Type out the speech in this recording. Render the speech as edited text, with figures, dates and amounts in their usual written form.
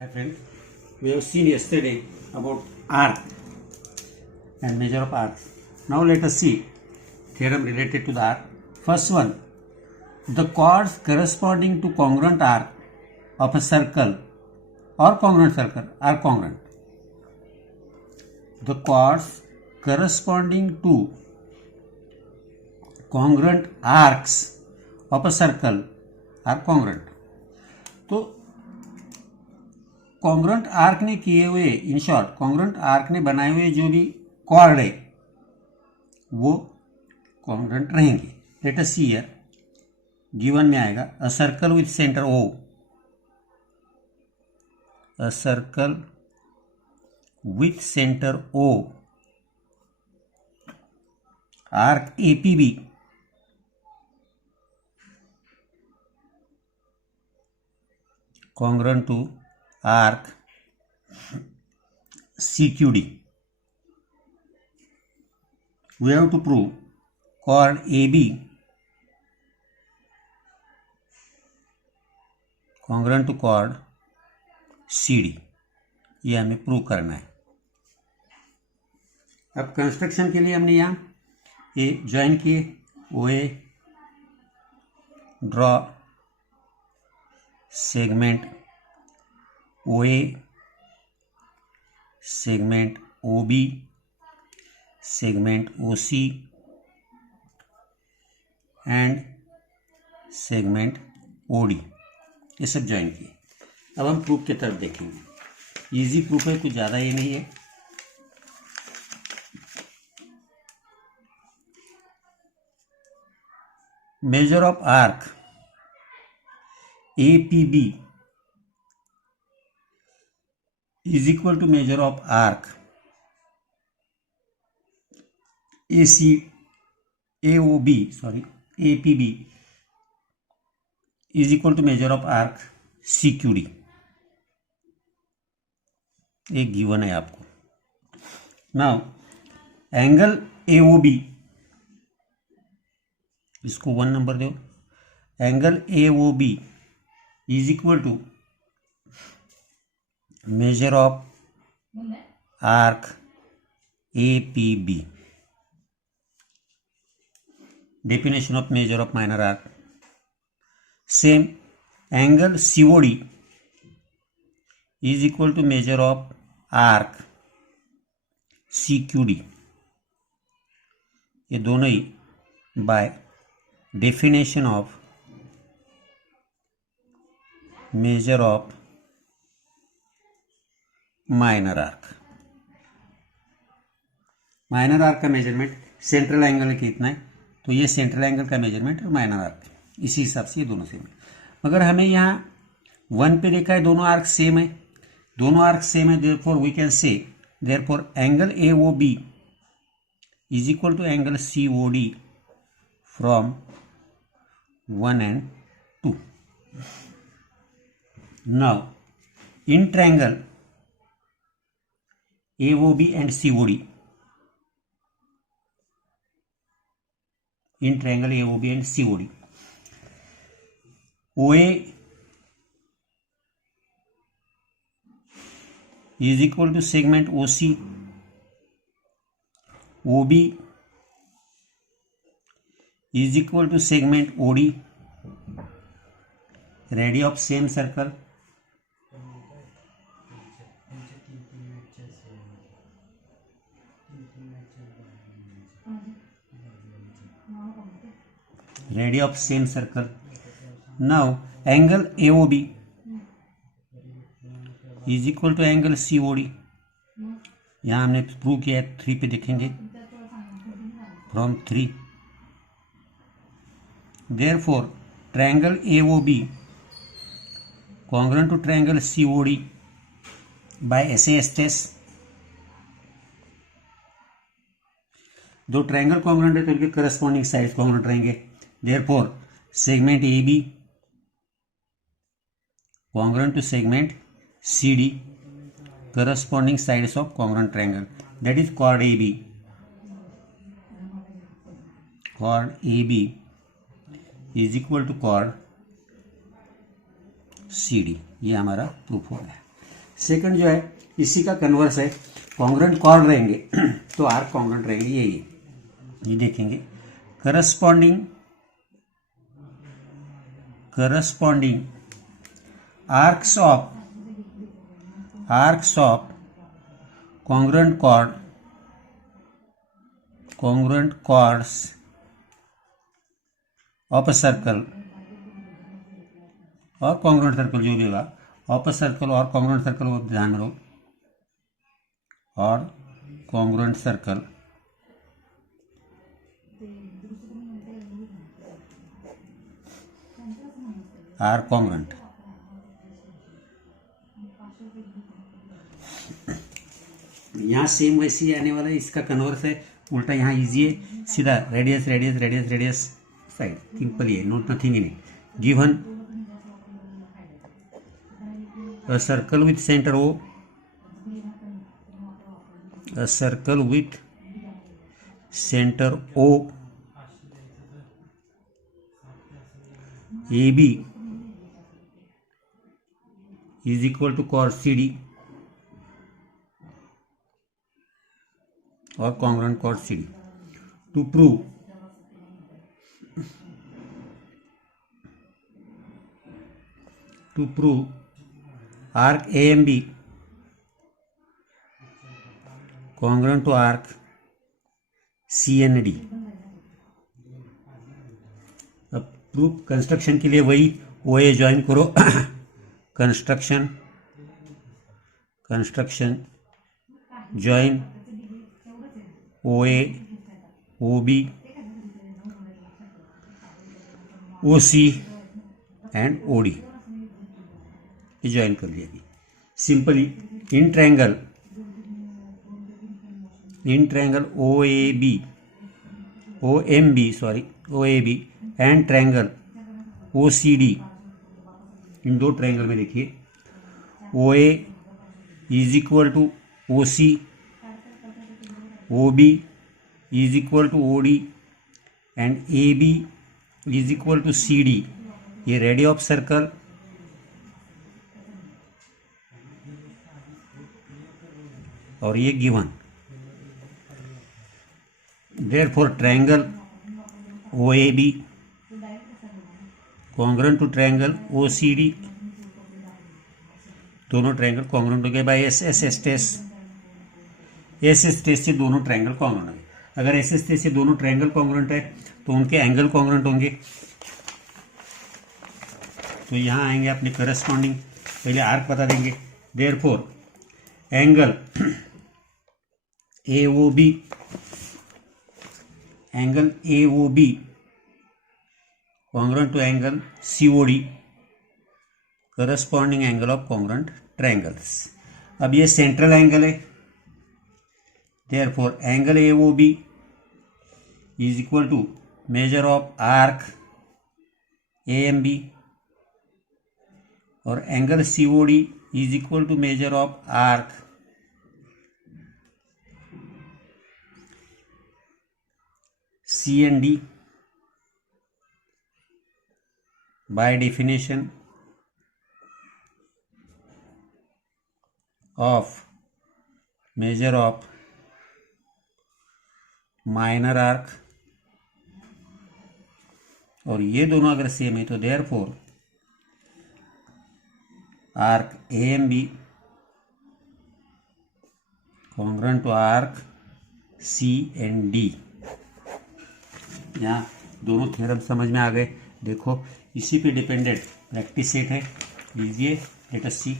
Hi friend, we have seen yesterday about arc and measure of arc. Now let us see theorem related to the arc. First one, the chords corresponding to congruent arc of a circle or congruent circle are congruent. The chords corresponding to congruent arcs of a circle are congruent. तो congruent arc ने किए हुए, in short congruent arc ने बनाए हुए जो भी कॉर्ड है वो कॉन्ग्रुएंट रहेंगे. Let us see here, given में आएगा a circle with centre O, a circle with centre O, arc APB congruent to arc CQD. We have to prove chord AB congruent to chord CD. ये हमें प्रूव करना है. अब कंस्ट्रक्शन के लिए हमने यहाँ ये ज्वाइन किए, OA, draw segment OA, segment OB, segment OC and segment OD, ये सब ज्वाइन किए. अब हम प्रूफ की तरफ देखेंगे. इजी प्रूफ है, कुछ ज़्यादा ये नहीं है. Measure of arc APB is equal to measure of arc APB is equal to measure of arc CQD. एक गिवन है आपको. नाउ एंगल AOB, इसको 1 नंबर दो. Angle AOB is equal to measure of arc APB. Definition of measure of minor arc. Same, angle COD is equal to measure of arc CQD. ये दोनों ही by definition of measure of minor arc. Minor arc का measurement central angle कितना है, तो ये central angle का मेजरमेंट और minor arc, इसी हिसाब से ये दोनों सेम है. मगर हमें यहाँ 1 पे देखा है दोनों आर्क सेम है, दोनों आर्क सेम है. Therefore we can say therefore angle AOB is equal to angle COD from 1 and 2. Now in triangle AOB and COD, in triangle AOB and COD, OA is equal to segment OC, OB is equal to segment OD, radius of same circle, radius of same circle. Now angle AOB is equal to angle COD. यहाँ हमने प्रूव किया है, 3 पे देखेंगे, फ्रॉम 3. Therefore triangle AOB congruent to triangle COD by SAS test. दो triangle congruent है तो उनके करस्पॉन्डिंग साइड्स कॉन्ग्रुएंट रहेंगे. Therefore segment AB congruent to segment CD, corresponding sides of congruent triangle, that is chord AB. Chord AB is equal to chord CD. ये हमारा प्रूफ हो गया. सेकंड जो है इसी का कन्वर्स है, कॉन्ग्रुएंट कॉर्ड रहेंगे तो आर्क कॉन्ग्रुएंट रहेंगे, ये देखेंगे corresponding arcs of congruent chords of a circle और congruent सर्कल जो भी होगा, ऑफ अ सर्कल और congruent सर्कल को ध्यान में रहो, और congruent सर्कल आर congruent। यहाँ सेम वैसे ही आने वाला है, इसका कन्वर्स है उल्टा, यहाँ इजी है, सीधा radius radius radius radius side, simple ही है, not nothing in it. Given a circle with center O, a circle with center O, AB is equal to cos CD or congruent cos CD. To prove arc AMB congruent to arc CND। अब proof construction के लिए वही OA join करो construction join OA OB OC and OD, ये join कर लिया। Simply in triangle OAB and triangle OCD, इन दो ट्रायंगल में देखिए OA is equal to OC, OB is equal to OD and AB is equal to CD। ये radius of circle और ये given, therefore triangle OAB congruent to triangle OCD, दोनों triangle congruent हो गए बाय एस टेस्ट से दोनों triangle congruent होंगे। अगर एस टेस्ट से दोनों ट्रायंगल कॉन्ग्रुएंट है तो उनके एंगल कॉन्ग्रुएंट होंगे। तो यहाँ आएंगे अपने करस्पॉन्डिंग, पहले आर्क बता देंगे, therefore angle AOB congruent to angle COD, corresponding angle of congruent triangles। अब ये सेंट्रल एंगल है, therefore angle AOB is equal to measure of arc AMB और angle COD is equal to measure of arc CND। by definition of measure of minor arc, और ये दोनों अगर सेम है तो therefore arc AMB congruent to arc CND। यहाँ दोनों थ्योरम समझ में आ गए। देखो इसी पे डिपेंडेंट प्रैक्टिस सेट है, लीजिए, लेट अस सी।